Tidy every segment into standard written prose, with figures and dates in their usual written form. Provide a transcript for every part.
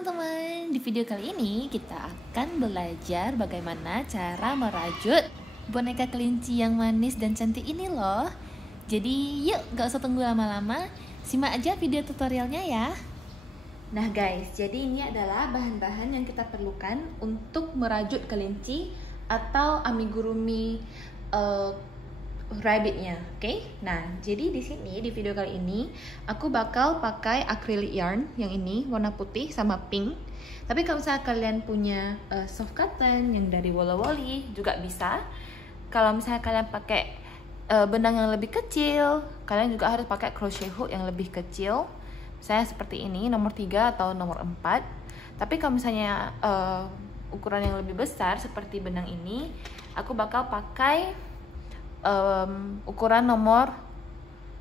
teman-teman, di video kali ini kita akan belajar bagaimana cara merajut boneka kelinci yang manis dan cantik ini loh. Jadi yuk gak usah tunggu lama-lama, simak aja video tutorialnya ya. Nah guys, jadi ini adalah bahan-bahan yang kita perlukan untuk merajut kelinci atau amigurumi rabbitnya, oke? Nah, jadi di sini di video kali ini aku bakal pakai acrylic yarn yang ini warna putih sama pink. Tapi kalau misalnya kalian punya soft cotton yang dari Wolla Wolly juga bisa. Kalau misalnya kalian pakai benang yang lebih kecil, kalian juga harus pakai crochet hook yang lebih kecil. Misalnya seperti ini, nomor 3 atau nomor 4. Tapi kalau misalnya ukuran yang lebih besar seperti benang ini, aku bakal pakai ukuran nomor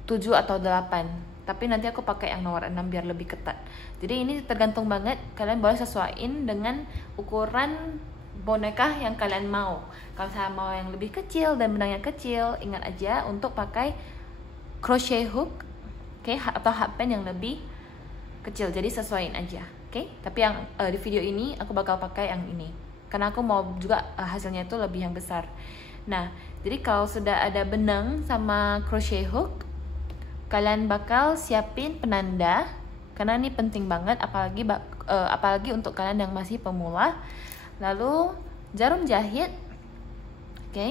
7 atau 8. Tapi nanti aku pakai yang nomor 6 biar lebih ketat. Jadi ini tergantung banget, kalian boleh sesuaiin dengan ukuran boneka yang kalian mau. Kalau saya mau yang lebih kecil dan benang yang kecil, ingat aja untuk pakai crochet hook, oke, atau hat pin yang lebih kecil. Jadi sesuaiin aja, oke. Tapi yang di video ini aku bakal pakai yang ini karena aku mau juga hasilnya itu lebih yang besar. Nah, jadi kalau sudah ada benang sama crochet hook, kalian bakal siapin penanda karena ini penting banget, apalagi untuk kalian yang masih pemula. Lalu jarum jahit, oke,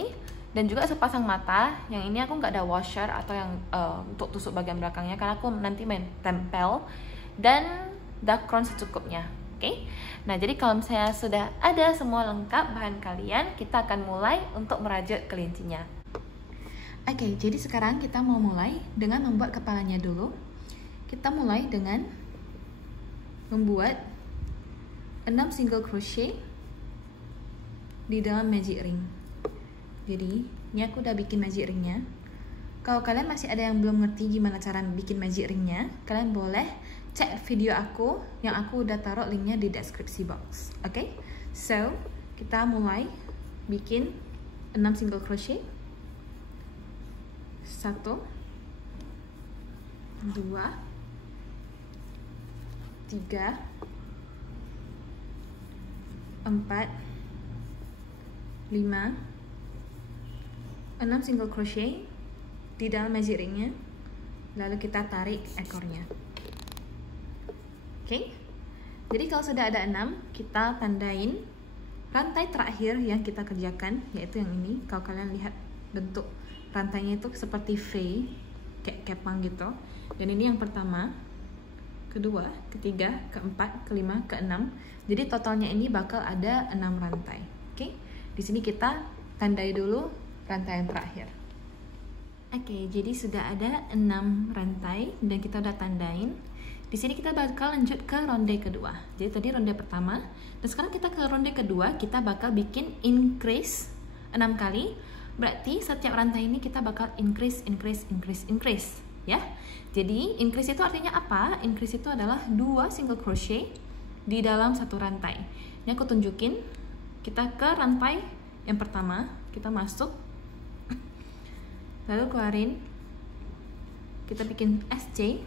dan juga sepasang mata. Yang ini aku nggak ada washer atau yang untuk tusuk bagian belakangnya karena aku nanti main tempel, dan dakron secukupnya. Oke, nah jadi kalau misalnya sudah ada semua lengkap bahan kalian, kita akan mulai untuk merajut kelincinya. Oke, jadi sekarang kita mau mulai dengan membuat kepalanya dulu. Kita mulai dengan membuat 6 single crochet di dalam magic ring. Jadi ini aku udah bikin magic ringnya. Kalau kalian masih ada yang belum ngerti gimana cara bikin magic ringnya, kalian boleh cek video aku yang aku udah taruh linknya di deskripsi box. Oke, so kita mulai bikin 6 single crochet. 1 2 3 4 5 6 single crochet di dalam magic ringnya, lalu kita tarik ekornya. Oke, jadi kalau sudah ada 6, kita tandain rantai terakhir yang kita kerjakan, yaitu yang ini. Kalau kalian lihat bentuk rantainya itu seperti V, kayak kepang gitu. Dan ini yang pertama, kedua, ketiga, keempat, kelima, keenam. Jadi totalnya ini bakal ada 6 rantai. Oke, di sini kita tandai dulu rantai yang terakhir. Oke, jadi sudah ada 6 rantai dan kita udah tandain. Di sini kita bakal lanjut ke ronde kedua. Jadi tadi ronde pertama, dan sekarang kita ke ronde kedua. Kita bakal bikin increase 6 kali. Berarti setiap rantai ini kita bakal increase ya. Jadi increase itu artinya apa? Increase itu adalah 2 single crochet di dalam satu rantai. Ini aku tunjukin. Kita ke rantai yang pertama, kita masuk, lalu keluarin, kita bikin SC.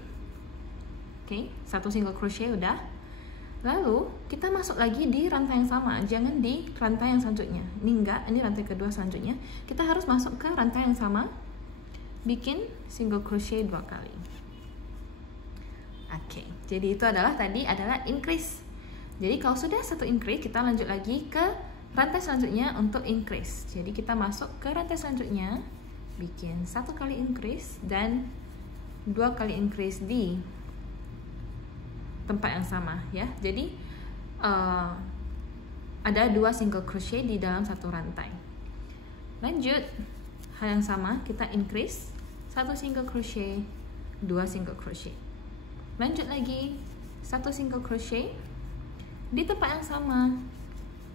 Oke, 1 single crochet udah. Lalu kita masuk lagi di rantai yang sama, jangan di rantai yang selanjutnya. Ini enggak, ini rantai kedua selanjutnya. Kita harus masuk ke rantai yang sama, bikin single crochet 2 kali. Oke, jadi itu adalah tadi adalah increase. Jadi kalau sudah 1 increase, kita lanjut lagi ke rantai selanjutnya untuk increase. Jadi kita masuk ke rantai selanjutnya, bikin 1 kali increase dan 2 kali increase di tempat yang sama ya. Jadi ada 2 single crochet di dalam satu rantai. Lanjut hal yang sama, kita increase 1 single crochet, 2 single crochet. Lanjut lagi 1 single crochet di tempat yang sama,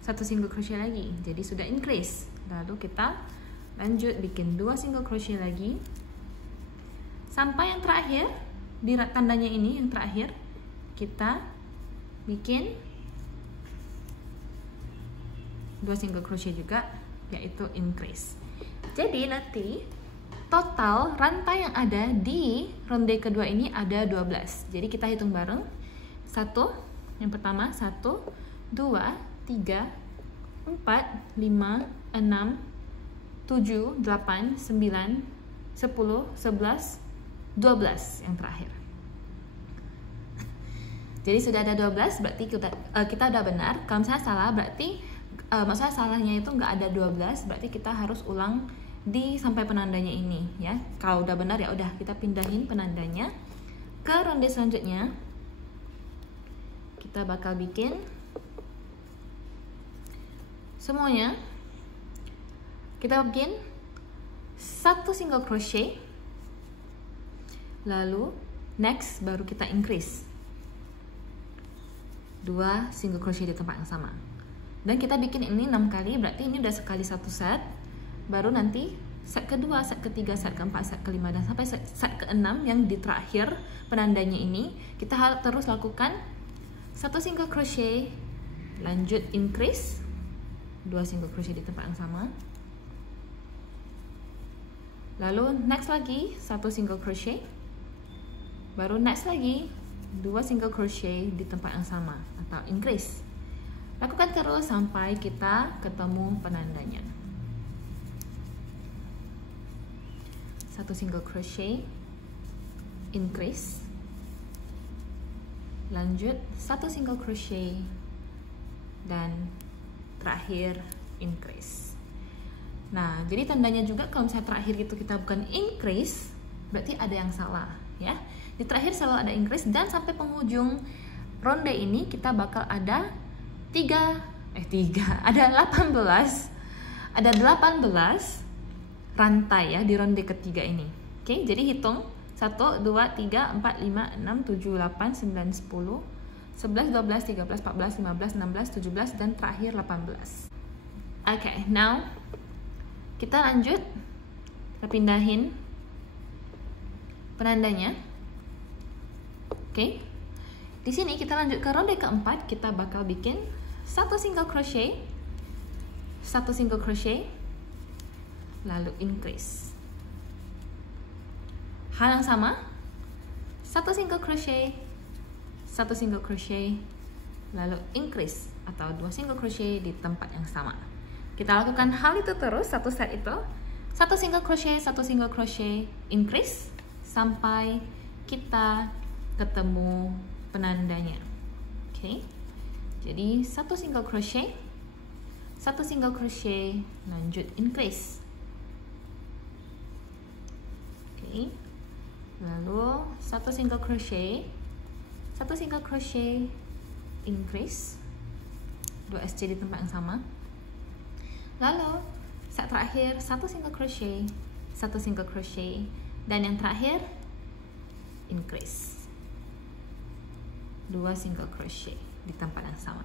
1 single crochet lagi. Jadi sudah increase. Lalu kita lanjut bikin 2 single crochet lagi sampai yang terakhir di tandanya ini, yang terakhir kita bikin 2 single crochet juga, yaitu increase. Jadi nanti total rantai yang ada di ronde kedua ini ada 12. Jadi kita hitung bareng. 1 Yang pertama 1, 2, 3, 4, 5, 6, 7, 8, 9, 10, 11, 12 yang terakhir. Jadi sudah ada 12, berarti kita udah benar. Kalau misalnya salah, berarti maksudnya salahnya itu nggak ada 12, berarti kita harus ulang sampai penandanya ini ya. Kalau udah benar ya udah, kita pindahin penandanya ke ronde selanjutnya. Kita bakal bikin semuanya. Kita bikin 1 single crochet, lalu next baru kita increase 2 single crochet di tempat yang sama. Dan kita bikin ini 6 kali, berarti ini udah sekali 1 set. Baru nanti set kedua, set ketiga, set keempat, set kelima, dan sampai set ke-6 yang di terakhir penandanya ini, kita harus terus lakukan 1 single crochet, lanjut increase 2 single crochet di tempat yang sama, lalu next lagi 1 single crochet, baru next lagi 2 single crochet di tempat yang sama atau increase. Lakukan terus sampai kita ketemu penandanya. 1 single crochet, increase, lanjut 1 single crochet, dan terakhir increase. Nah, jadi tandanya juga kalau misalnya terakhir itu kita bukan increase, berarti ada yang salah ya. Di terakhir selalu ada increase, dan sampai penghujung ronde ini kita bakal ada 18 rantai ya di ronde ketiga ini. Oke, jadi hitung 1, 2, 3, 4, 5, 6, 7, 8, 9, 10, 11, 12, 13, 14, 15, 16, 17, dan terakhir 18. Oke, now kita lanjut. Kita pindahin penandanya. Oke, di sini kita lanjut ke ronde keempat. Kita bakal bikin 1 single crochet, 1 single crochet, lalu increase. Hal yang sama, 1 single crochet, 1 single crochet, lalu increase atau 2 single crochet di tempat yang sama. Kita lakukan hal itu terus, satu set itu, 1 single crochet, 1 single crochet, increase, sampai kita ketemu penandanya. Oke, jadi 1 single crochet, 1 single crochet, lanjut increase. Oke, lalu 1 single crochet, 1 single crochet, increase, 2 SC di tempat yang sama. Lalu set terakhir 1 single crochet, 1 single crochet, dan yang terakhir increase, 2 single crochet di tempat yang sama.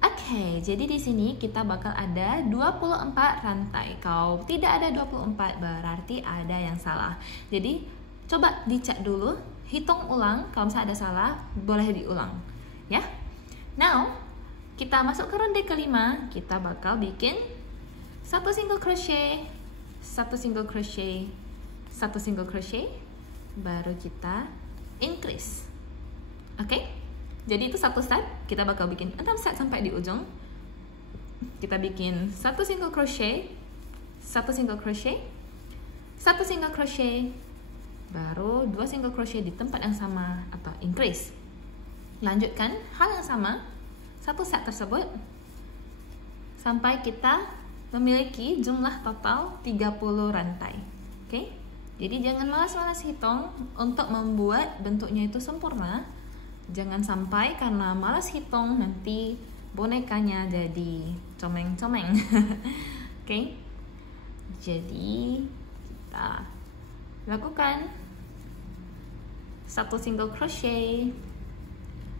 Oke, jadi di sini kita bakal ada 24 rantai. Kalau tidak ada 24 berarti ada yang salah. Jadi coba dicek dulu, hitung ulang. Kalau misalnya ada salah, boleh diulang ya. Now, kita masuk ke ronde kelima. Kita bakal bikin 1 single crochet, 1 single crochet, 1 single crochet, baru kita increase. Oke, jadi itu satu set. Kita bakal bikin 6 set sampai di ujung. Kita bikin 1 single crochet, 1 single crochet, 1 single crochet, baru 2 single crochet di tempat yang sama atau increase. Lanjutkan hal yang sama, satu set tersebut sampai kita memiliki jumlah total 30 rantai. Oke, jadi jangan malas-malas hitung untuk membuat bentuknya itu sempurna. Jangan sampai karena malas hitung nanti bonekanya jadi comeng-comeng. Oke, jadi kita lakukan 1 single crochet,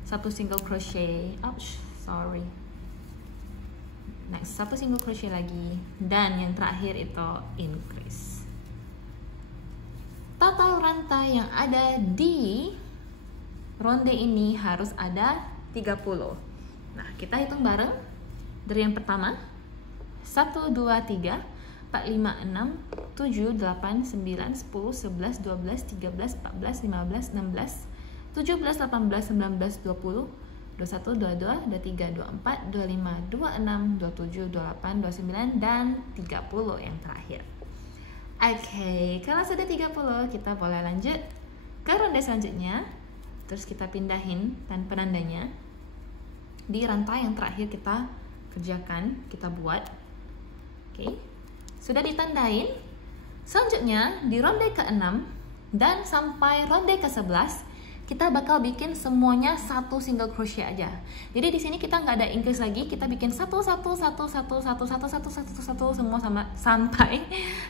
1 single crochet, next 1 single crochet lagi, dan yang terakhir itu increase. Total rantai yang ada di ronde ini harus ada 30. Nah, kita hitung bareng dari yang pertama. 1, 2, 3, 4, 5, 6, 7, 8, 9, 10, 11, 12, 13, 14, 15, 16, 17, 18, 19, 20, 21, 21, 22, 23, 24, 25, 26, 27, 28, 29, dan 30 yang terakhir. Oke, kalau sudah 30 kita boleh lanjut ke ronde selanjutnya. Terus kita pindahin penandanya di rantai yang terakhir kita kerjakan, kita buat. Oke, sudah ditandain. Selanjutnya di ronde ke-6 dan sampai ronde ke-11 kita bakal bikin semuanya satu single crochet aja. Jadi di sini kita nggak ada increase lagi, kita bikin satu semua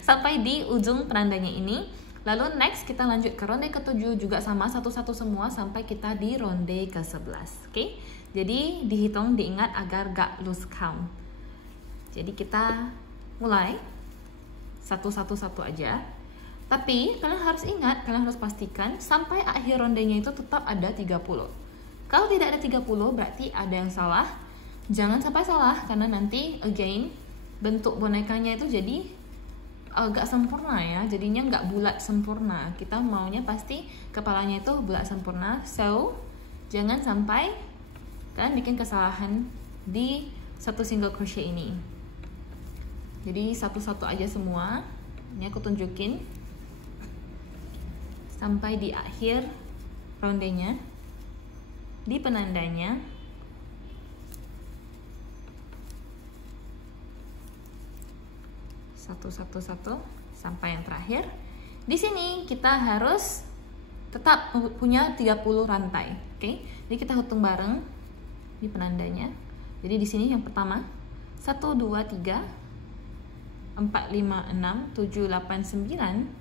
sampai di ujung penandanya ini. Lalu next kita lanjut ke ronde ke-7 juga sama satu semua sampai kita di ronde ke-11. Oke? Jadi dihitung, diingat agar gak lose count. Jadi kita mulai satu aja. Tapi kalian harus ingat, kalian harus pastikan sampai akhir rondenya itu tetap ada 30. Kalau tidak ada 30 berarti ada yang salah. Jangan sampai salah karena nanti again bentuk bonekanya itu jadi agak sempurna ya. Jadinya nggak bulat sempurna. Kita maunya pasti kepalanya itu bulat sempurna. So jangan sampai kalian bikin kesalahan di satu single crochet ini. Jadi satu aja semua. Ini aku tunjukin sampai di akhir rondenya, di penandanya. Satu sampai yang terakhir. Di sini kita harus tetap punya 30 rantai. Oke? Jadi kita hitung bareng di penandanya. Jadi di sini yang pertama 1 2 3 4 5 6 7 8 9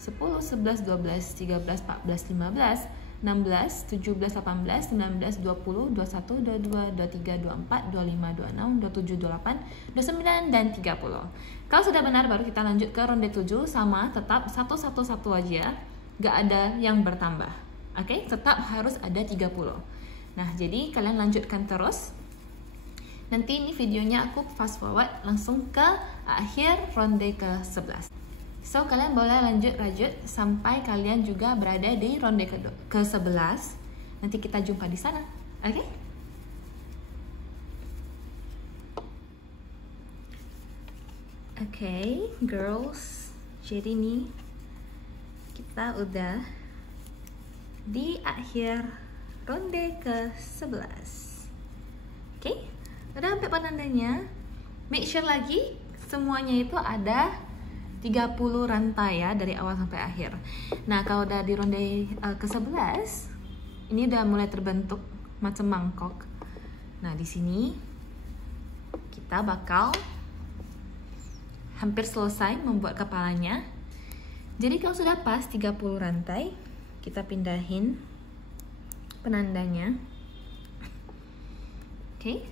10, 11, 12, 13, 14, 15, 16, 17, 18, 19, 20, 21, 22, 23, 24, 25, 26, 27, 28, 29, dan 30. Kalau sudah benar baru kita lanjut ke ronde 7 sama tetap satu aja, gak ada yang bertambah. Oke, tetap harus ada 30. Nah, jadi kalian lanjutkan terus. Nanti ini videonya aku fast forward langsung ke akhir ronde ke-11. So, kalian boleh lanjut sampai kalian juga berada di ronde ke-11. Nanti kita jumpa di sana. Oke? Oke, girls. Jadi nih kita udah di akhir ronde ke-11. Oke? Udah sampai penandanya. Make sure lagi semuanya itu ada 30 rantai ya dari awal sampai akhir. Nah, kalau udah di ronde ke-11, ini udah mulai terbentuk macam mangkok. Nah, di sini kita bakal hampir selesai membuat kepalanya. Jadi kalau sudah pas 30 rantai, kita pindahin penandanya. Oke.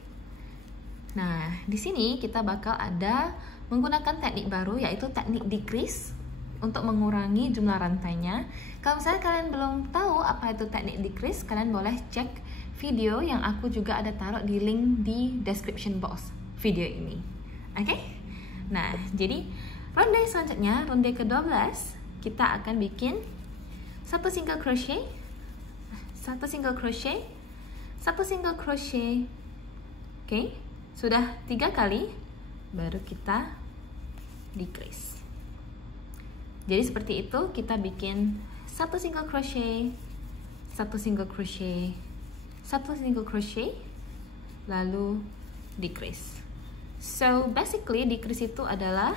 Nah, di sini kita bakal ada menggunakan teknik baru yaitu teknik decrease untuk mengurangi jumlah rantainya. Kalau misalnya kalian belum tahu apa itu teknik decrease, kalian boleh cek video yang aku juga ada taruh di link di description box video ini. Oke? Nah, jadi ronde selanjutnya, ronde ke-12, kita akan bikin satu single crochet, satu single crochet, satu single crochet. Oke? Sudah 3 kali baru kita decrease. Jadi seperti itu kita bikin satu single crochet, satu single crochet, satu single crochet, lalu decrease. So basically decrease itu adalah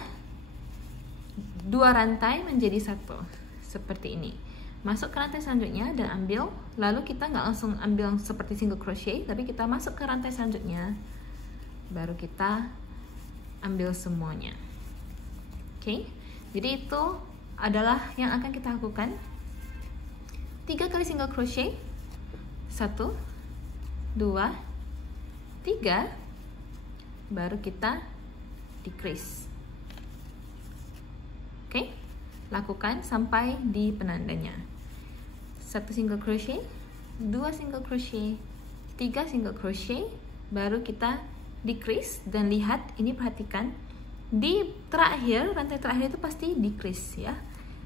2 rantai menjadi satu, seperti ini. Masuk ke rantai selanjutnya dan ambil, lalu kita nggak langsung ambil seperti single crochet, tapi kita masuk ke rantai selanjutnya, baru kita ambil semuanya. Oke, jadi itu adalah yang akan kita lakukan. 3 kali single crochet, 1, 2, 3, baru kita decrease. Oke, lakukan sampai di penandanya. 1 single crochet, 2 single crochet, 3 single crochet, baru kita decrease. Dan lihat, ini perhatikan di terakhir, rantai terakhir itu pasti decrease ya.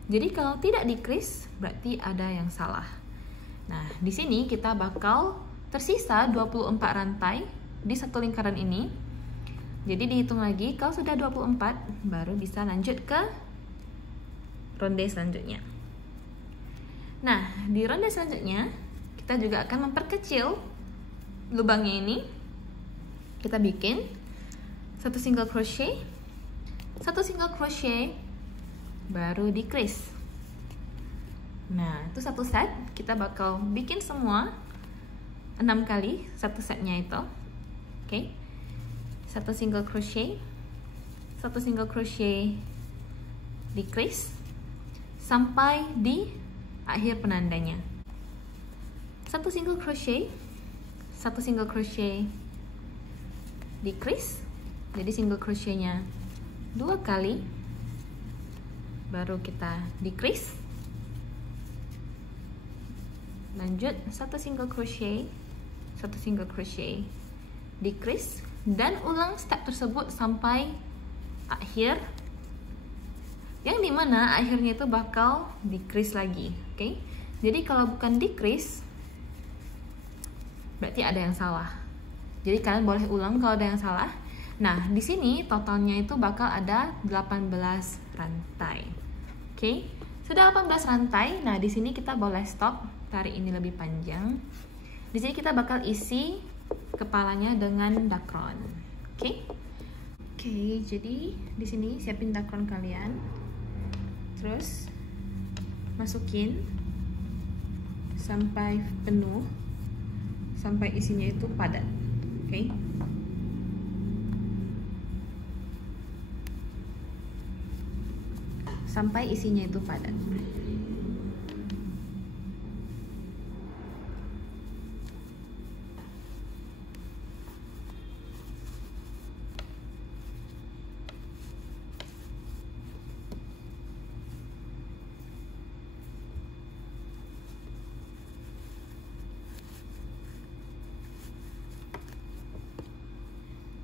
Jadi kalau tidak decrease berarti ada yang salah. Nah, di sini kita bakal tersisa 24 rantai di satu lingkaran ini. Jadi dihitung lagi, kalau sudah 24 baru bisa lanjut ke ronde selanjutnya. Nah, di ronde selanjutnya kita juga akan memperkecil lubangnya ini. Kita bikin satu single crochet, baru decrease. Nah, itu satu set. Kita bakal bikin semua 6 kali satu setnya itu. Oke. Satu single crochet, decrease sampai di akhir penandanya. Satu single crochet, decrease. Jadi single crochetnya 2 kali, baru kita decrease. Lanjut satu single crochet, decrease, dan ulang step tersebut sampai akhir, yang dimana akhirnya itu bakal decrease lagi. Oke. Jadi kalau bukan decrease berarti ada yang salah. Jadi kalian boleh ulang kalau ada yang salah. Nah, di sini totalnya itu bakal ada 18 rantai. Oke. Sudah 18 rantai. Nah, di sini kita boleh stop, tarik ini lebih panjang. Di sini kita bakal isi kepalanya dengan dakron. Oke. Oke, jadi di sini siapin dakron kalian. Terus masukin sampai penuh, sampai isinya itu padat. Oke. Sampai isinya itu padat.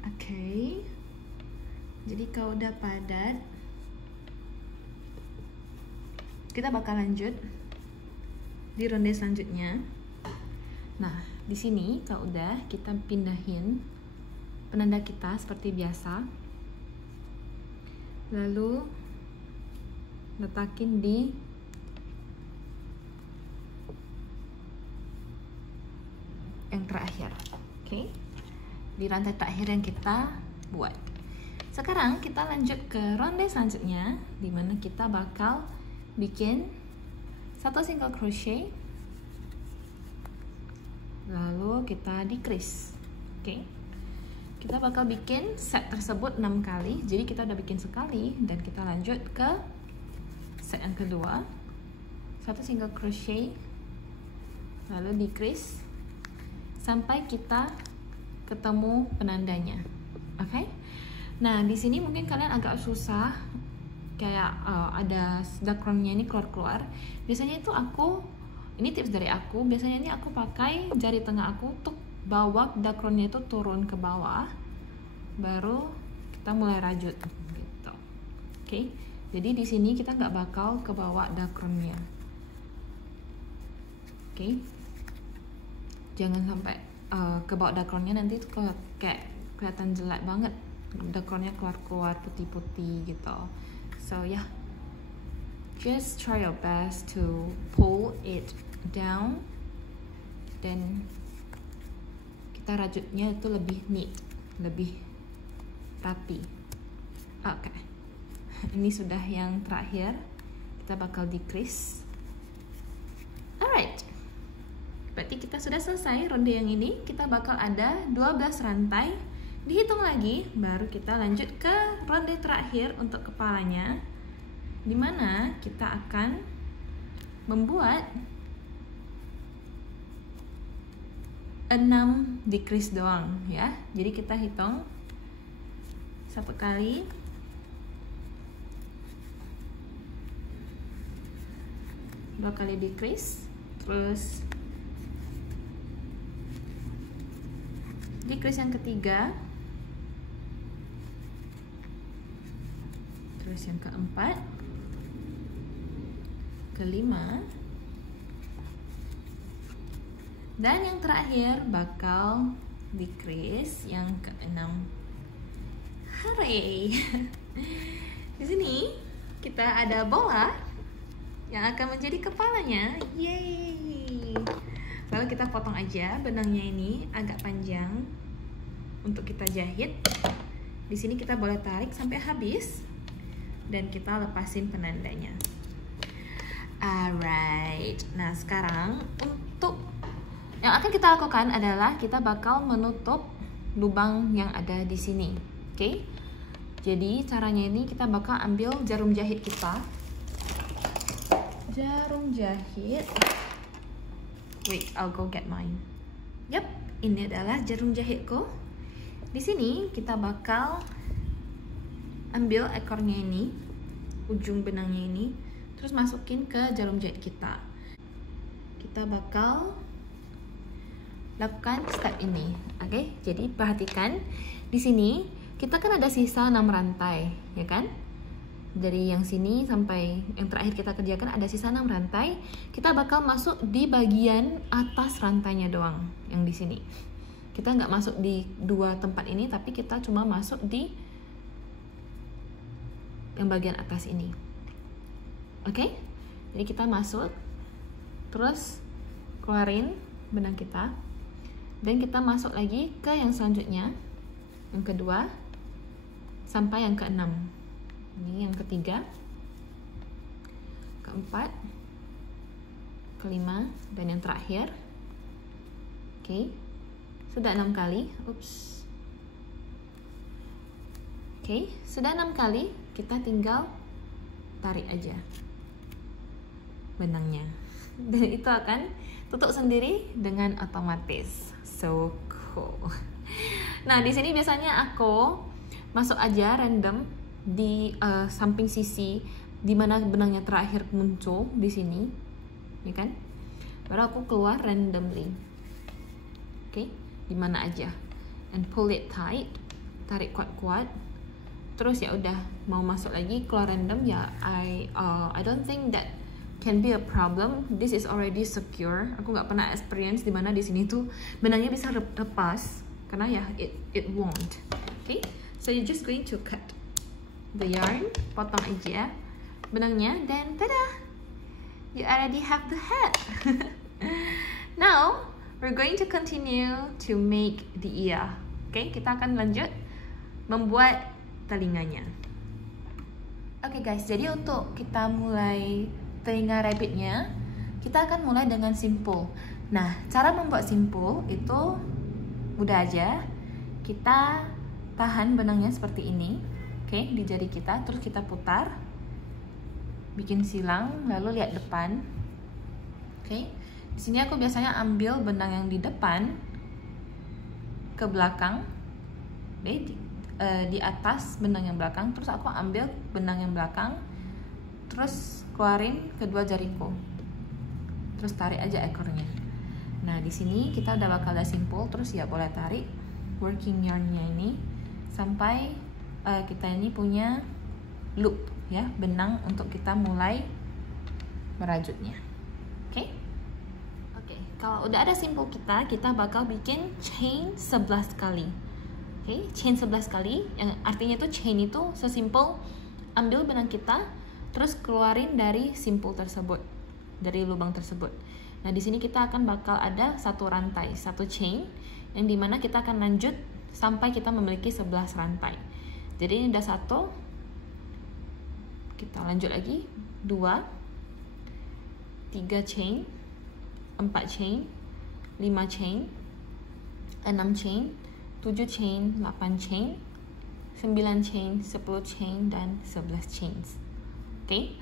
Oke. Jadi kalau udah padat, kita bakal lanjut di ronde selanjutnya. Nah, di sini kalau udah, kita pindahin penanda kita seperti biasa. Lalu letakin di yang terakhir. Oke. Di rantai terakhir yang kita buat. Sekarang kita lanjut ke ronde selanjutnya, dimana kita bakal bikin satu single crochet, lalu kita decrease. Oke. Kita bakal bikin set tersebut 6 kali. Jadi kita udah bikin sekali, dan kita lanjut ke set yang kedua. Satu single crochet, lalu decrease sampai kita ketemu penandanya. Oke. Nah, di sini mungkin kalian agak susah, kayak ada dakronnya ini keluar-keluar. Biasanya itu ini tips dari aku, biasanya ini aku pakai jari tengah aku untuk bawa dakronnya itu turun ke bawah, baru kita mulai rajut gitu. Oke. Jadi di sini kita nggak bakal ke bawah dakronnya. Oke. Jangan sampai ke bawah dakronnya, nanti kayak kelihatan jelek banget, dakronnya keluar-keluar putih-putih gitu. So yeah, just try your best to pull it down, dan kita rajutnya itu lebih neat, lebih rapi. Oke. Ini sudah yang terakhir, kita bakal decrease. Alright, berarti kita sudah selesai ronde yang ini. Kita bakal ada 12 rantai. Dihitung lagi, baru kita lanjut ke ronde terakhir untuk kepalanya, dimana kita akan membuat 6 decrease doang ya. Jadi kita hitung 1 kali, 2 kali decrease, terus decrease yang ketiga, terus yang keempat, kelima, Dan yang terakhir bakal decrease yang ke-6. Hooray! Di sini kita ada bola yang akan menjadi kepalanya. Yeay! Lalu kita potong aja benangnya ini agak panjang untuk kita jahit. Di sini kita boleh tarik sampai habis dan kita lepasin penandanya. Alright. Nah, sekarang untuk yang akan kita lakukan adalah kita bakal menutup lubang yang ada di sini. Oke? Jadi caranya ini kita bakal ambil jarum jahit kita. Jarum jahit. Wait, I'll go get mine. Yap, ini adalah jarum jahitku. Di sini kita bakal ambil ekornya ini, ujung benangnya ini, terus masukin ke jarum jahit kita. Kita bakal lakukan step ini, oke? Jadi perhatikan di sini kita kan ada sisa 6 rantai, ya kan? Dari yang sini sampai yang terakhir kita kerjakan ada sisa 6 rantai. Kita bakal masuk di bagian atas rantainya doang, yang di sini. Kita nggak masuk di 2 tempat ini, tapi kita cuma masuk di yang bagian atas ini, oke? Jadi kita masuk, terus keluarin benang kita. Dan kita masuk lagi ke yang selanjutnya, yang kedua sampai yang ke-6. Ini yang ketiga, keempat, kelima, dan yang terakhir. Oke, sudah 6 kali. Ups. Oke, sudah 6 kali. Kita tinggal tarik aja benangnya, dan itu akan tutup sendiri dengan otomatis. So cool. Nah, di sini biasanya aku masuk aja random di samping sisi di mana benangnya terakhir muncul di sini, ya kan? Baru aku keluar randomly. Oke, di mana aja. And pull it tight. Tarik kuat-kuat. Terus ya udah, mau masuk lagi keluar random ya. I don't think that can be a problem. This is already secure. Aku nggak pernah experience dimana di sini tuh benangnya bisa lepas, karena ya it won't. Okay, so you're just going to cut the yarn, potong aja benangnya, dan tada, you already have the head. Now we're going to continue to make the ear. Okay, kita akan lanjut membuat telinganya. Okay guys, jadi untuk kita mulai telinga rabbitnya, kita akan mulai dengan simpul. Nah, cara membuat simpul itu mudah aja. Kita tahan benangnya seperti ini, oke, di jari kita, terus kita putar, bikin silang, lalu lihat depan. Oke, di sini aku biasanya ambil benang yang di depan ke belakang, di atas benang yang belakang, terus aku ambil benang yang belakang, terus keluarin kedua jariku, terus tarik aja ekornya. Nah, di sini kita udah bakal ada simpul, terus ya boleh tarik working yarnnya ini sampai kita ini punya loop ya, benang untuk kita mulai merajutnya. Oke? Oke, kalau udah ada simpul kita bakal bikin chain 11 kali. Oke, chain 11 kali, yang artinya tuh chain itu sesimpel ambil benang kita, terus keluarin dari simpul tersebut, dari lubang tersebut. Nah, di sini kita akan bakal ada satu rantai, satu chain, yang dimana kita akan lanjut sampai kita memiliki 11 rantai. Jadi ini udah satu, kita lanjut lagi, 2, 3 chain, 4 chain, 5 chain, 6 chain, 7 chain, 8 chain, 9 chain, 10 chain, dan 11 chains. Oke,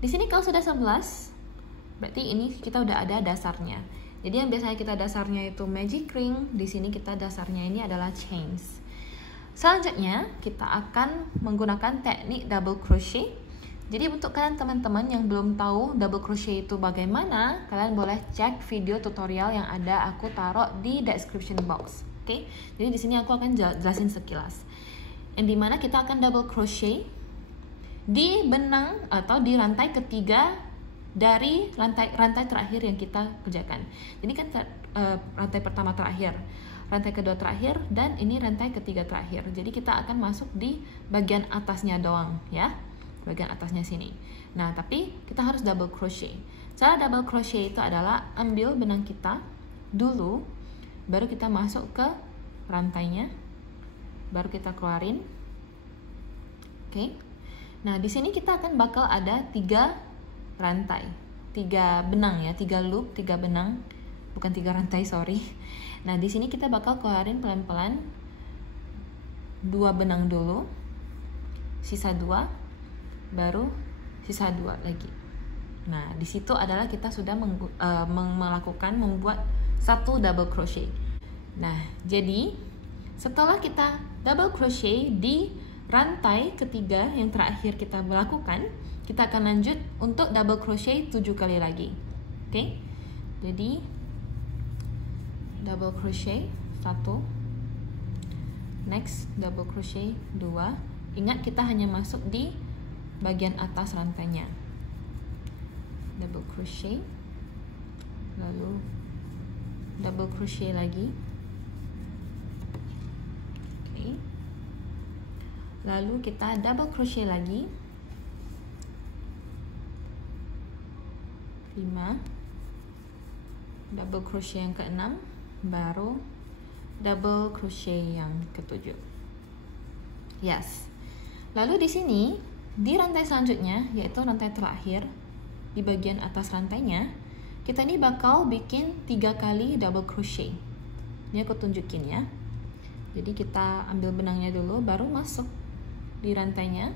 di sini kalau sudah 11, berarti ini kita udah ada dasarnya. Jadi yang biasanya kita dasarnya itu magic ring, di sini kita dasarnya ini adalah chains. Selanjutnya kita akan menggunakan teknik double crochet. Jadi untuk kalian teman-teman yang belum tahu double crochet itu bagaimana, kalian boleh cek video tutorial yang ada aku taruh di description box. Oke, jadi di sini aku akan jelasin sekilas. Yang dimana kita akan double crochet di benang atau di rantai ketiga dari rantai terakhir yang kita kerjakan. Jadi kan rantai pertama terakhir, rantai kedua terakhir, dan ini rantai ketiga terakhir. Jadi kita akan masuk di bagian atasnya doang ya, bagian atasnya sini. Nah, tapi kita harus double crochet. Cara double crochet itu adalah ambil benang kita dulu, baru kita masuk ke rantainya, baru kita keluarin. Oke. Nah, di sini kita akan bakal ada 3 rantai, 3 benang ya, 3 loop, 3 benang, bukan 3 rantai, sorry. Nah, di sini kita bakal keluarin pelan-pelan 2 benang dulu, sisa 2, baru sisa 2 lagi. Nah, di situ adalah kita sudah membuat 1 double crochet. Nah, jadi setelah kita double crochet di rantai ketiga yang terakhir kita lakukan, kita akan lanjut untuk double crochet 7 kali lagi. Oke. Jadi double crochet 1, next double crochet 2. Ingat, kita hanya masuk di bagian atas rantainya. Double crochet, lalu double crochet lagi. Oke. Lalu kita double crochet lagi 5, double crochet yang ke-6, baru double crochet yang ke-7. Yes. Lalu di sini di rantai selanjutnya, yaitu rantai terakhir di bagian atas rantainya, kita ini bakal bikin 3 kali double crochet. Ini aku tunjukin ya. Jadi kita ambil benangnya dulu, baru masuk di rantainya.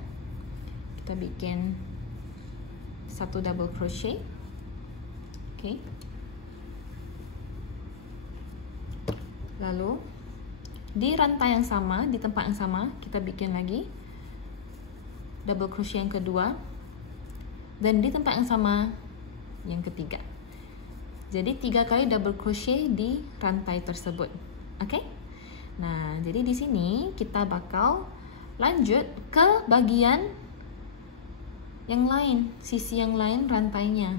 Kita bikin 1 double crochet. Oke. Lalu di rantai yang sama, di tempat yang sama, kita bikin lagi double crochet yang kedua, dan di tempat yang sama yang ketiga. Jadi 3 kali double crochet di rantai tersebut. Oke? Nah, jadi di sini kita bakal lanjut ke bagian yang lain, sisi yang lain rantainya.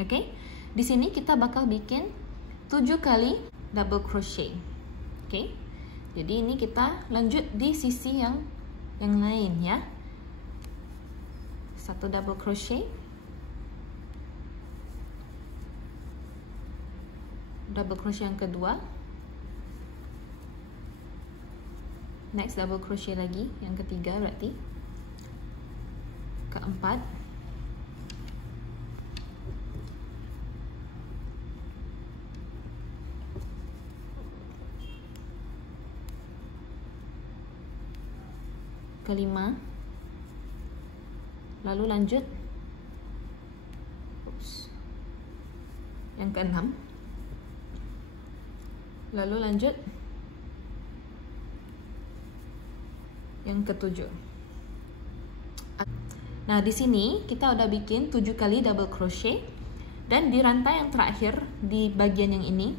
Oke? Di sini kita bakal bikin 7 kali double crochet. Oke? Jadi ini kita lanjut di sisi yang lain ya. 1 double crochet, double crochet yang kedua, next double crochet lagi yang ketiga, berarti keempat, kelima, lalu lanjut yang keenam, lalu lanjut yang ketujuh. Nah, di sini kita udah bikin 7 kali double crochet, dan di rantai yang terakhir di bagian yang ini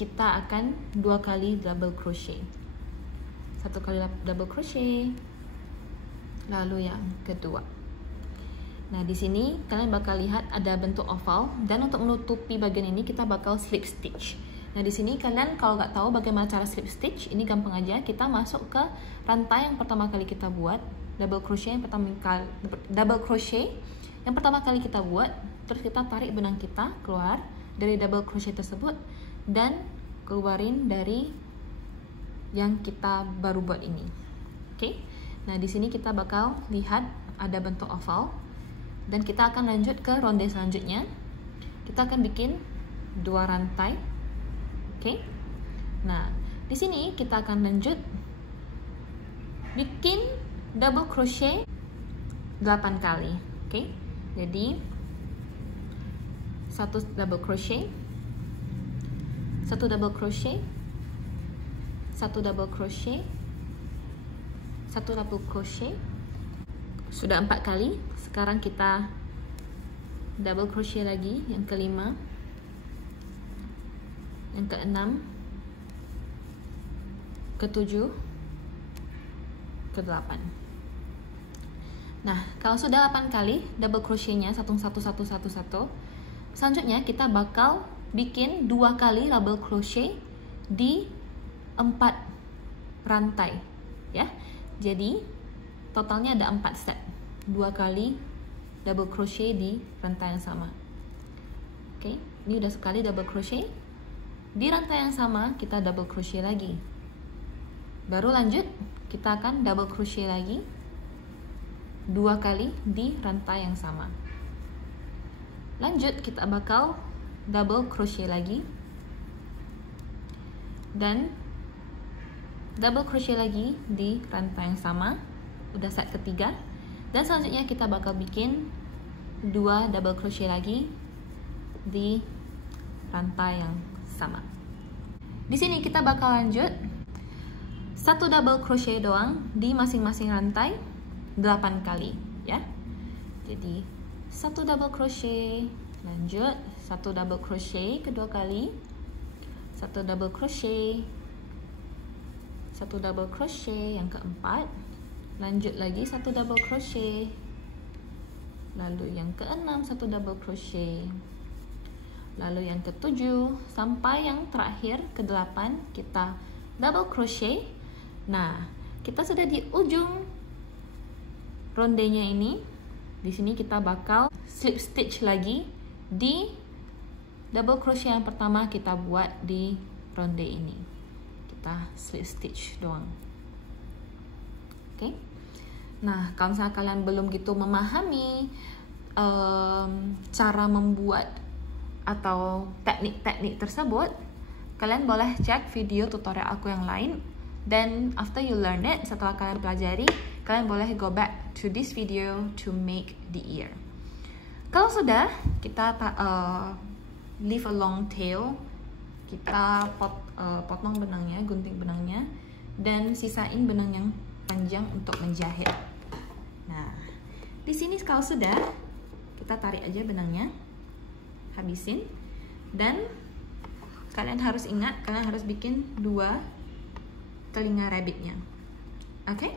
kita akan 2 kali double crochet. 1 kali double crochet, lalu yang kedua. Nah, di sini kalian bakal lihat ada bentuk oval, dan untuk menutupi bagian ini kita bakal slip stitch. Nah, di sini kalian kalau nggak tahu bagaimana cara slip stitch, ini gampang aja. Kita masuk ke rantai yang pertama kali kita buat, double crochet yang pertama kali kita buat, terus kita tarik benang kita keluar dari double crochet tersebut dan keluarin dari yang kita baru buat ini. Oke. Nah, di sini kita bakal lihat ada bentuk oval, dan kita akan lanjut ke ronde selanjutnya. Kita akan bikin 2 rantai. Oke. Nah, di sini kita akan lanjut bikin double crochet 8 kali. Oke. Jadi 1 double crochet, 1 double crochet, 1 double crochet, 1 double crochet. Sudah 4 kali. Sekarang kita double crochet lagi yang kelima, yang keenam, ketujuh, ke-8. Nah, kalau sudah 8 kali double crochetnya satu, selanjutnya kita bakal bikin 2 kali double crochet di 4 rantai ya. Jadi totalnya ada 4 set, 2 kali double crochet di rantai yang sama. Oke, ini udah sekali double crochet. Di rantai yang sama kita double crochet lagi. Baru lanjut kita akan double crochet lagi 2 kali di rantai yang sama. Lanjut kita bakal double crochet lagi dan double crochet lagi di rantai yang sama. Udah set ketiga. Dan selanjutnya kita bakal bikin 2 double crochet lagi di rantai yang sama. Di sini kita bakal lanjut 1 double crochet doang di masing-masing rantai 8 kali ya. Jadi 1 double crochet, lanjut 1 double crochet kedua kali, 1 double crochet, 1 double crochet yang keempat, lanjut lagi 1 double crochet, lalu yang keenam 1 double crochet, lalu yang ketujuh sampai yang terakhir ke-8 kita double crochet. Nah, kita sudah di ujung rondenya ini. Di sini kita bakal slip stitch lagi di double crochet yang pertama kita buat di ronde ini. Kita slip stitch doang. Oke. Nah, kalau misalnya kalian belum gitu memahami cara membuat atau teknik-teknik tersebut, kalian boleh cek video tutorial aku yang lain. Dan after you learn it, setelah kalian pelajari, kalian boleh go back to this video to make the ear. Kalau sudah, kita leave a long tail, kita potong benangnya, gunting benangnya, dan sisain benang yang panjang untuk menjahit. Nah, di sini kalau sudah, kita tarik aja benangnya, habisin, dan kalian harus ingat, kalian harus bikin 2 telinga rabbitnya. Oke?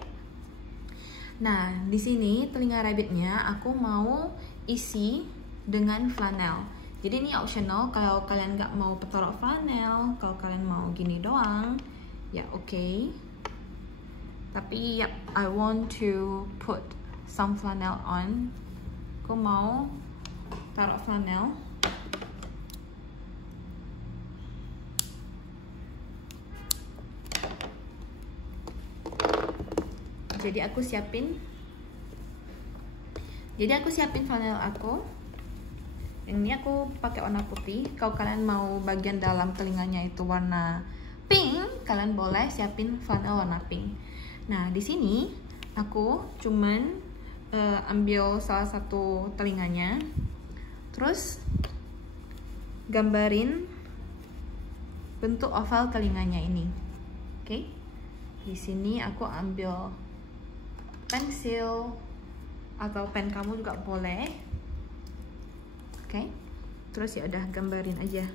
Nah, di sini telinga rabbitnya aku mau isi dengan flanel. Jadi ini optional, kalau kalian nggak mau taruh flanel, kalau kalian mau gini doang, ya oke. Tapi yep, I want to put some flanel on. Aku mau taruh flanel. Jadi aku siapin flanel aku. Yang ini aku pakai warna putih. Kalau kalian mau bagian dalam telinganya itu warna pink, kalian boleh siapin flanel warna pink. Nah, di sini aku cuman ambil salah satu telinganya, terus gambarin bentuk oval telinganya ini. Oke. Di sini aku ambil pensil atau pen kamu juga boleh. Oke. Terus ya udah gambarin aja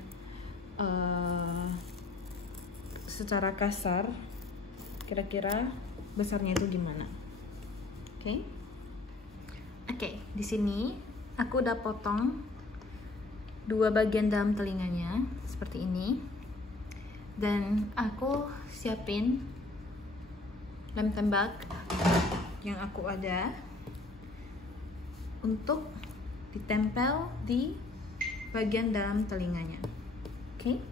secara kasar kira-kira besarnya itu gimana. Oke. Oke, di sini aku udah potong 2 bagian dalam telinganya seperti ini. Dan aku siapin lem tembak yang aku ada untuk ditempel di bagian dalam telinganya. Oke.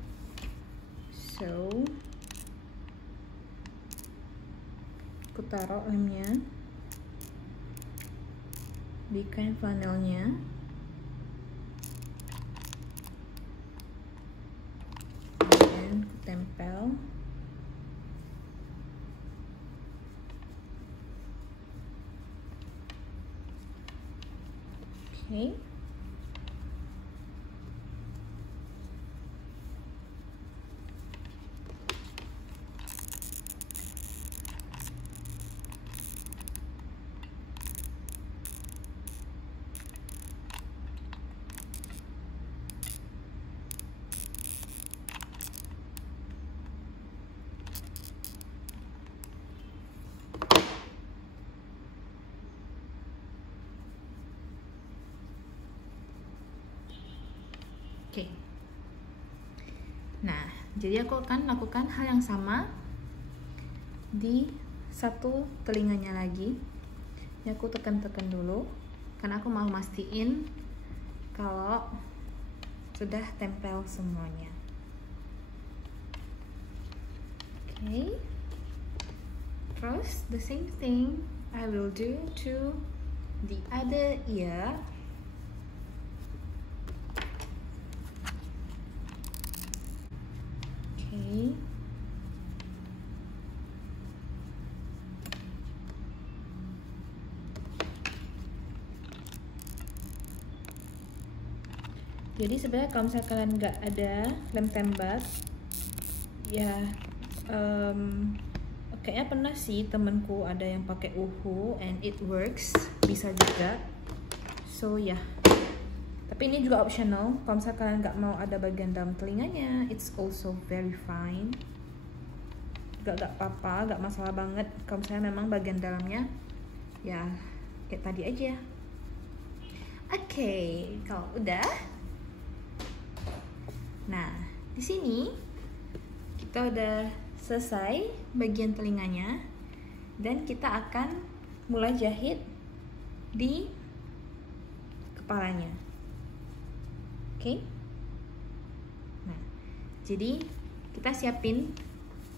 So, aku taruh lemnya di kain flanelnya. Dan aku tempel. Okay. Oke. Nah, jadi aku akan lakukan hal yang sama di satu telinganya lagi. Ini aku tekan-tekan dulu karena aku mau mastiin kalau sudah tempel semuanya. Okay. Terus the same thing I will do to the other ear. Okay. Jadi sebenarnya kalau misalnya kalian nggak ada lem tembak, ya kayaknya pernah sih temenku ada yang pakai uhu and it works, bisa juga. So ya, tapi ini juga optional. Kalau misalnya kalian nggak mau ada bagian dalam telinganya, it's also very fine. Gak apa-apa, gak masalah banget. Kalau misalnya memang bagian dalamnya ya kayak tadi aja. Oke, kalau udah. Nah, di sini kita udah selesai bagian telinganya dan kita akan mulai jahit di kepalanya. Oke. Nah, jadi kita siapin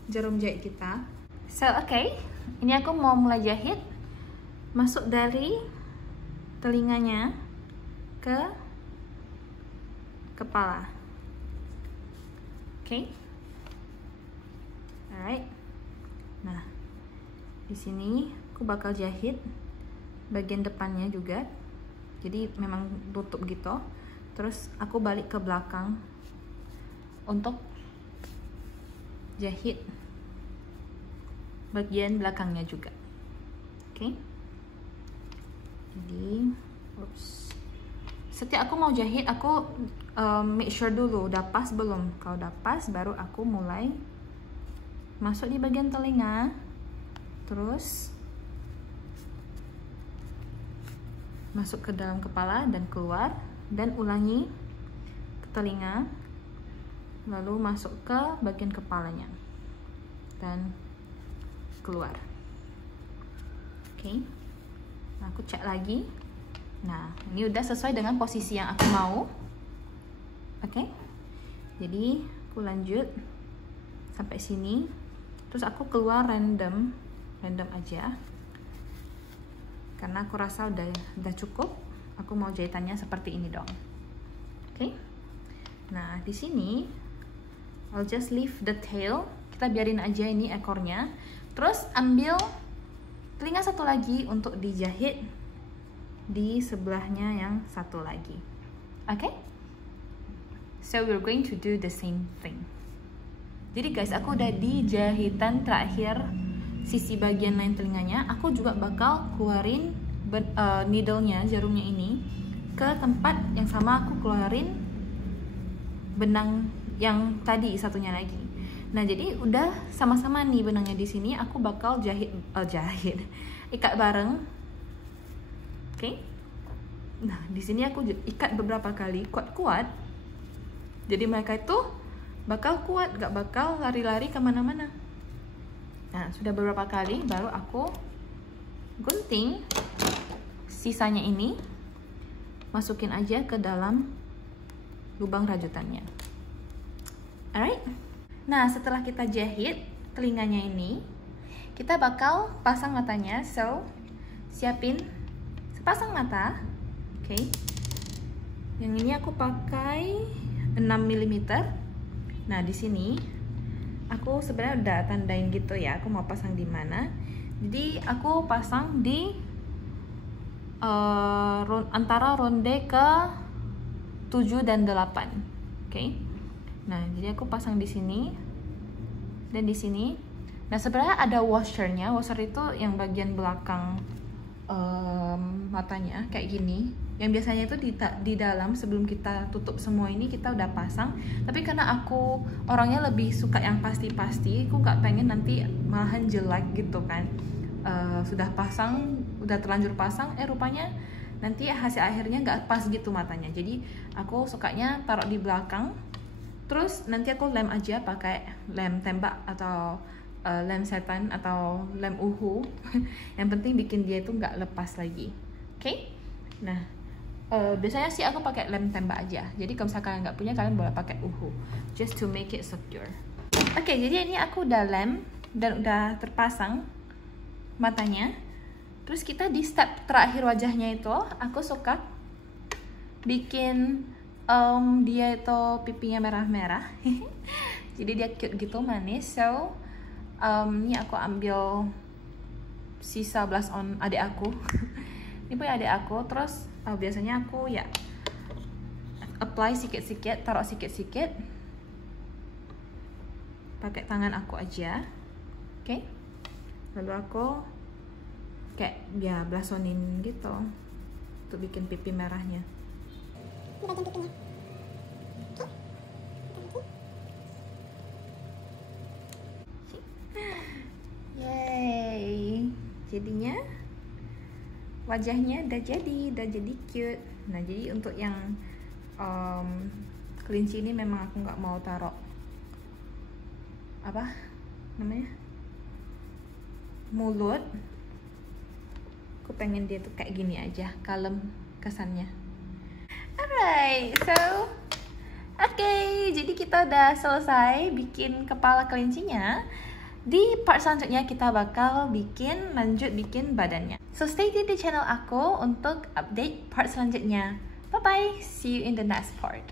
jarum jahit kita. So, oke. Ini aku mau mulai jahit masuk dari telinganya ke kepala. Oke. Alright. Nah, di sini aku bakal jahit bagian depannya juga. Jadi memang tutup gitu. Terus aku balik ke belakang untuk jahit bagian belakangnya juga. Oke. Jadi, setiap aku mau jahit, aku make sure dulu udah pas belum. Kalau udah pas, baru aku mulai masuk di bagian telinga, terus masuk ke dalam kepala dan keluar, dan ulangi ke telinga, lalu masuk ke bagian kepalanya dan keluar. Oke. Nah, aku cek lagi. Nah, ini udah sesuai dengan posisi yang aku mau. Oke. Jadi aku lanjut sampai sini, terus aku keluar random aja karena aku rasa udah cukup. Aku mau jahitannya seperti ini dong. Oke. Nah, di sini I'll just leave the tail. Kita biarin aja ini ekornya. Terus ambil telinga satu lagi untuk dijahit di sebelahnya yang satu lagi. Oke? So we're going to do the same thing. Jadi guys, aku udah di jahitan terakhir sisi bagian lain telinganya. Aku juga bakal keluarin needle-nya, jarumnya ini ke tempat yang sama aku keluarin benang yang tadi satunya lagi. Nah, jadi udah sama-sama nih benangnya di sini. Aku bakal jahit ikat bareng. Oke. Nah, di sini aku ikat beberapa kali, kuat-kuat. Jadi mereka itu bakal kuat, gak bakal lari-lari kemana-mana. Nah, sudah beberapa kali, baru aku gunting sisanya ini, masukin aja ke dalam lubang rajutannya. Alright. Nah, setelah kita jahit telinganya ini, kita bakal pasang matanya. So, siapin sepasang mata. Oke. Yang ini aku pakai 6 mm. Nah, di sini aku sebenarnya udah tandain gitu ya, aku mau pasang di mana. Jadi aku pasang di antara ronde ke 7 dan 8. Oke. Nah, jadi aku pasang di sini dan di sini. Nah, sebenarnya ada washernya. Washer itu yang bagian belakang matanya kayak gini. Yang biasanya itu di dalam, sebelum kita tutup semua ini kita udah pasang. Tapi karena aku orangnya lebih suka yang pasti-pasti, aku nggak pengen nanti malahan jelek gitu kan. Sudah pasang, udah terlanjur pasang, rupanya nanti hasil akhirnya nggak pas gitu matanya. Jadi aku sukanya taruh di belakang Terus nanti aku lem aja pakai lem tembak atau lem setan atau lem uhu. Yang penting bikin dia itu nggak lepas lagi. Oke? Nah, biasanya sih aku pakai lem tembak aja. Jadi kalau misalkan kalian nggak punya, kalian boleh pakai uhu, just to make it secure. Oke, jadi ini aku udah lem dan udah terpasang matanya. Terus kita di step terakhir wajahnya itu, aku suka bikin dia itu pipinya merah-merah. Jadi dia cute gitu, manis. So ini aku ambil sisa blush on adik aku. Ini punya adik aku. Terus biasanya aku ya apply sikit-sikit, taruh sikit-sikit pakai tangan aku aja. Oke. Lalu aku kayak ya blush onin gitu untuk bikin pipi merahnya. Di bagian pipinya. Yay, jadinya wajahnya udah jadi cute. Nah, jadi untuk yang kelinci ini memang aku nggak mau taruh apa namanya mulut. Aku pengen dia tuh kayak gini aja, kalem kesannya. Alright, so jadi kita udah selesai bikin kepala kelincinya. Di part selanjutnya kita bakal lanjut bikin badannya. So stay tune di channel aku untuk update part selanjutnya. Bye bye, see you in the next part.